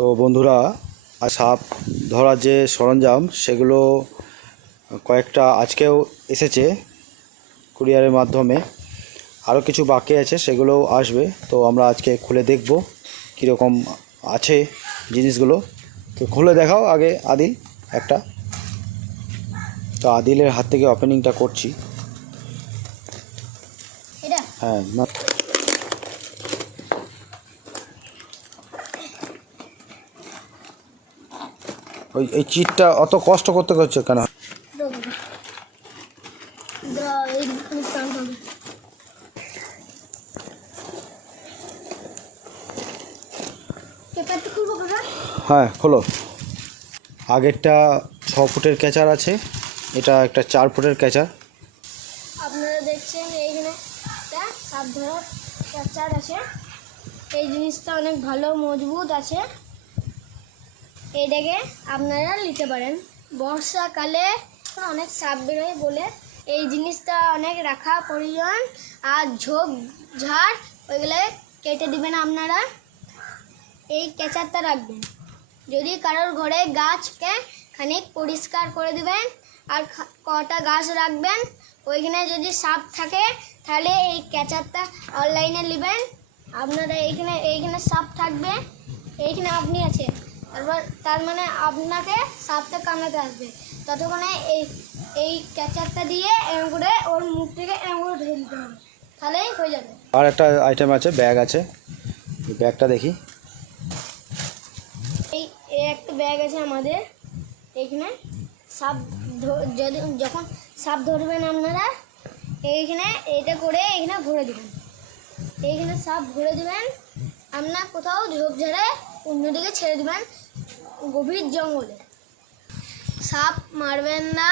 তো বন্ধুরা, সাপ ধরার যে সরঞ্জাম সেগুলো কয়েকটা আজকেও এসেছে কুরিয়ারের মাধ্যমে, আরও কিছু বাকি আছে, সেগুলোও আসবে। তো আমরা আজকে খুলে দেখব কীরকম আছে জিনিসগুলো। তো খুলে দেখাও আগে আদিল একটা। তো আদিলের হাত থেকে ওপেনিংটা করছি। হ্যাঁ, না ওই এই চিটটা অত কষ্ট করতে হচ্ছে কেন? হ্যাঁ খোলো। আগেরটা 6 ফুটের ক্যাচার আছে, এটা একটা 4 ফুটের ক্যাচার। আপনারা দেখছেন এইখানে একটা সাপ ধরার ক্যাচার আছে। এই জিনিসটা অনেক ভালো মজবুত আছে, এটাকে আপনারা নিতে পারেন। বর্ষাকালে অনেক সাপ বেরোয় বলে এই জিনিসটা অনেক রাখা প্রয়োজন। আর ঝোপ ঝাড় ওইগুলো কেটে দিবেন আপনারা, এই ক্যাচারটা রাখবেন। যদি কারোর ঘরে গাছকে খানিক পরিষ্কার করে দিবেন আর কটা গাছ রাখবেন। ওইখানে যদি সাপ থাকে তাহলে এই ক্যাচারটা অনলাইনে নেবেন। আপনারা এইখানে সাপ থাকবে, এইখানে আপনি আছে, তার মানে আপনাকে সাপটা কামড়াতে আসবে। ততক্ষণে এই ক্যাচারটা দিয়ে এরকম করে ওর মুখ থেকে এরকম করে ঢেলে দিতে হবে, তাহলেই হয়ে যাবে। আর একটা আইটেম আছে, ব্যাগ আছে, ব্যাগটা দেখি। এই একটা ব্যাগ আছে আমাদের এইখানে। সাপ যখন সাপ ধরবেন আপনারা এইখানে এইটা করে এইখানে ভরে দেবেন। এইখানে সাপ ভরে দেবেন, আপনার কোথাও ঝোপঝাড়ে অন্যদিকে ছেড়ে দেবেন, গভীর জঙ্গলে। সাপ মারবেন না,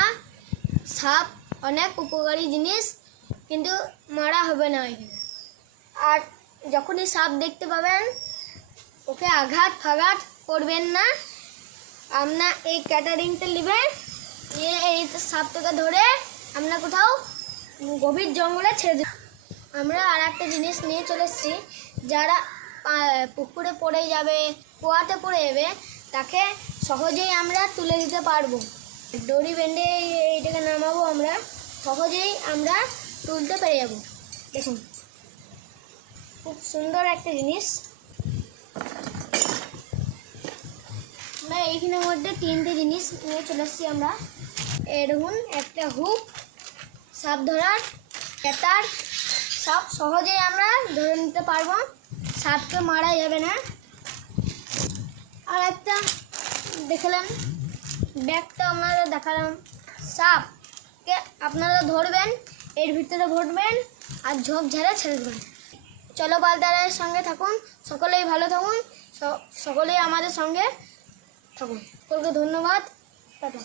সাপ অনেক উপকারী জিনিস, কিন্তু মারা হবে না এখানে। আর যখনই সাপ দেখতে পাবেন ওকে আঘাত ফাঘাত করবেন না। আপনার এই ক্যাটারিংটা নেবেন, নিয়ে এই সাপটাকে ধরে আপনার কোথাও গভীর জঙ্গলে ছেড়ে দেবেন। আমরা আর একটা জিনিস নিয়ে চলে এসেছি, যারা পুকুরে পড়ে যাবে, কুয়াতে পড়ে যাবে, তাকে সহজেই আমরা তুলে দিতে পারবো। দড়ি বেঁধে এইটাকে নামাবো, আমরা সহজেই আমরা তুলতে পেরে যাবো। দেখুন, খুব সুন্দর একটা জিনিস। আমরা এইখানের মধ্যে 3টে জিনিস নিয়ে চলে এসেছি আমরা। এরকম একটা হুক, সাপ ধরার ক্যাচার, সাপ সহজেই আমরা ধরে নিতে পারবো, সাপকে মারা যাবে না। আর একটা দেখলেন ব্যাগটা আপনারা দেখালাম, সাপকে আপনারা ধরবেন, এর ভিতরে ভরবেন আর ঝোপ ঝাড়ে ছেড়ে দেবেন। চলো বালদারের সঙ্গে থাকুন, সকলেই ভালো থাকুন, সকলেই আমাদের সঙ্গে থাকুন। সকলকে ধন্যবাদ, টাটা।